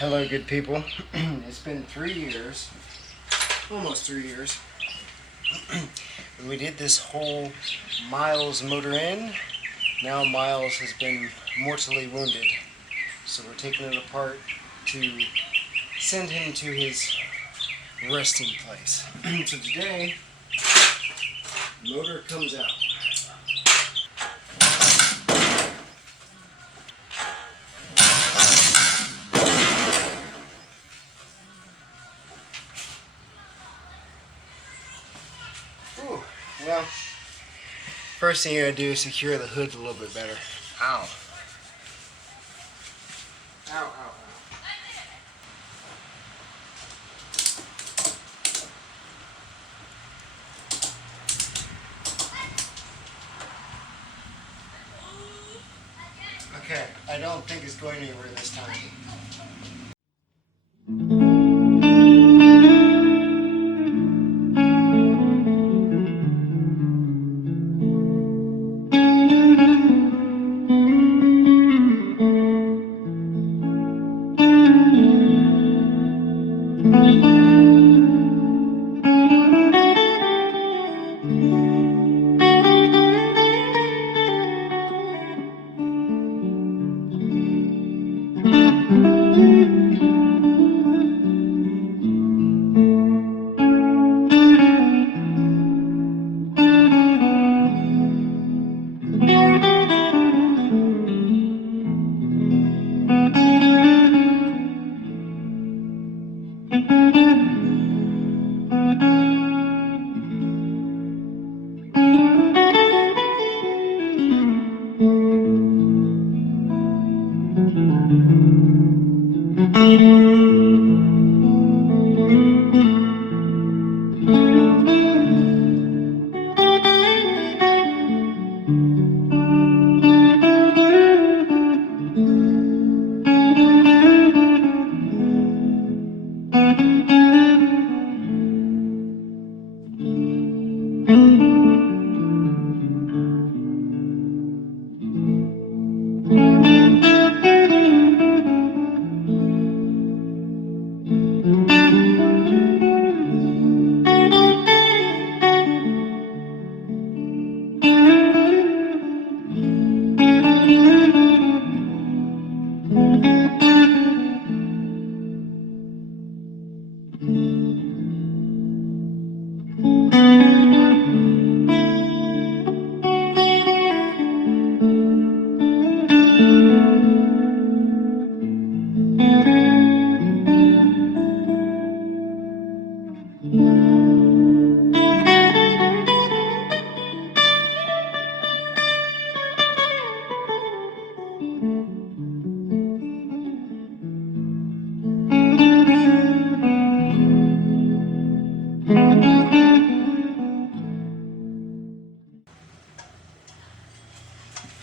Hello, good people. It's been 3 years, almost 3 years. We did this whole Myles motor in. Now Myles has been mortally wounded. So we're taking it apart to send him to his resting place. So today, motor comes out. Ooh, well, first thing you gotta do is secure the hood a little bit better. Ow. Ow, ow, ow. Okay, I don't think it's going anywhere this time.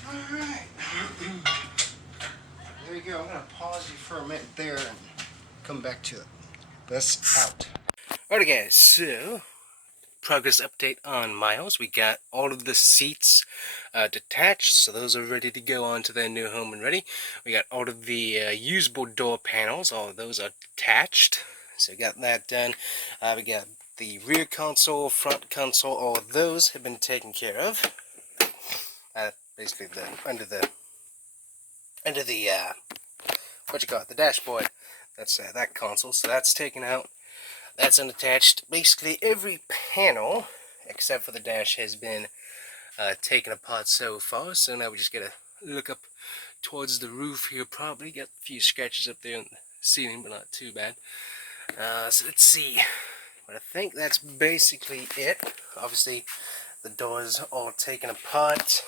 Alright. There you go. I'm going to pause you for a minute there and come back to it. That's out. Alright guys, so progress update on Myles. We got all of the seats detached, so those are ready to go onto their new home and ready. We got all of the usable door panels, all of those are detached, so we got that done. We got the rear console, front console, all of those have been taken care of. Basically under the what you call it, the dashboard. That's that console, so that's taken out. That's unattached. Basically every panel except for the dash has been taken apart so far, so now we just gotta look up towards the roof here. Probably got a few scratches up there in the ceiling, but not too bad. So let's see, but I think that's basically it. Obviously the doors all taken apart,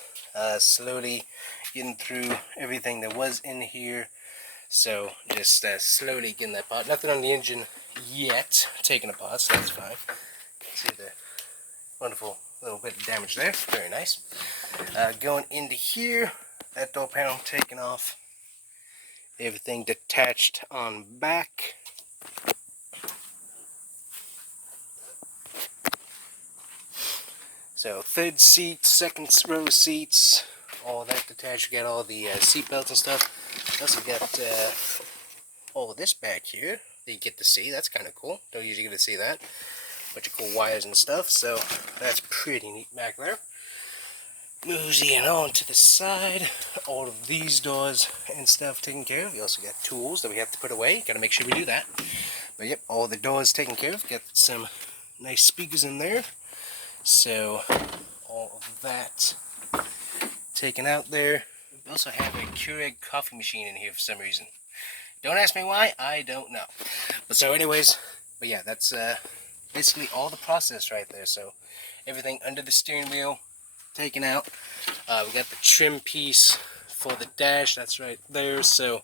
slowly getting through everything that was in here. So just slowly getting that part. Nothing on the engine yet taken apart, so that's fine. See the wonderful little bit of damage there. Very nice. Going into here, that door panel taken off. Everything detached on back. So third seat, second row seats, all that detached. We got all the seat belts and stuff. Also got all of this back here that you get to see. That's kind of cool. Don't usually get to see that. Bunch of cool wires and stuff, so that's pretty neat back there. Moseying on to the side, all of these doors and stuff taken care of. We also got tools that we have to put away. Got to make sure we do that. But yep, all the doors taken care of. Got some nice speakers in there. So all of that taken out there. We also have a Keurig coffee machine in here for some reason. Don't ask me why, I don't know. But so anyways, but yeah, that's basically all the process right there. So everything under the steering wheel taken out. We got the trim piece for the dash, that's right there. So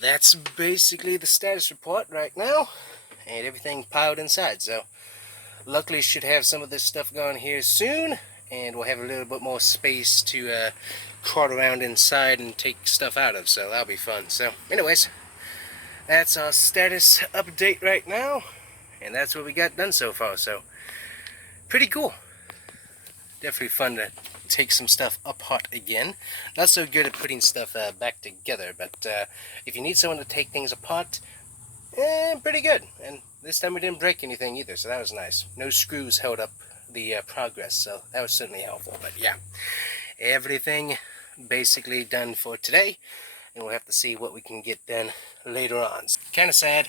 that's basically the status report right now, and everything piled inside. So luckily should have some of this stuff gone here soon, and we'll have a little bit more space to crawl around inside and take stuff out of, so that'll be fun. So anyways, that's our status update right now, and that's what we got done so far. So pretty cool. Definitely fun to take some stuff apart again. Not so good at putting stuff back together, but if you need someone to take things apart, pretty good. And this time we didn't break anything either, so that was nice. No screws held up the progress, so that was certainly helpful. But yeah, everything basically done for today, and we'll have to see what we can get done later on. Kind of sad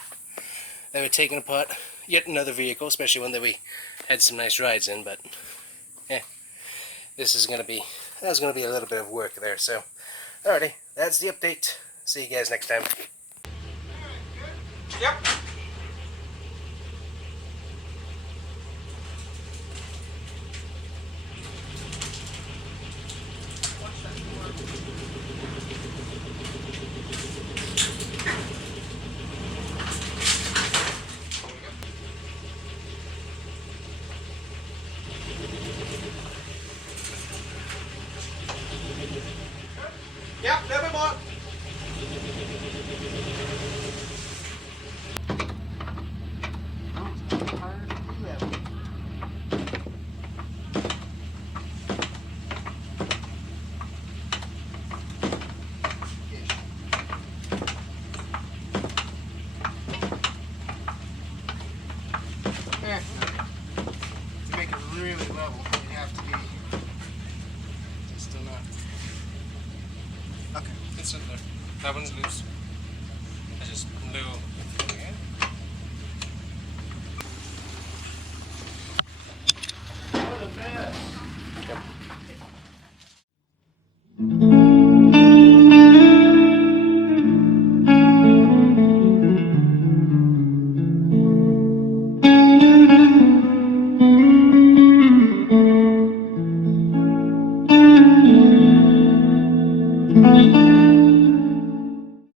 that we're taking apart yet another vehicle, especially one that we had some nice rides in, but that was gonna be a little bit of work there. So alrighty, that's the update. See you guys next time. Yep. Yep, a little bit more. To make it really level, you have to be just enough. Okay, it's in there. That one's loose. I just blew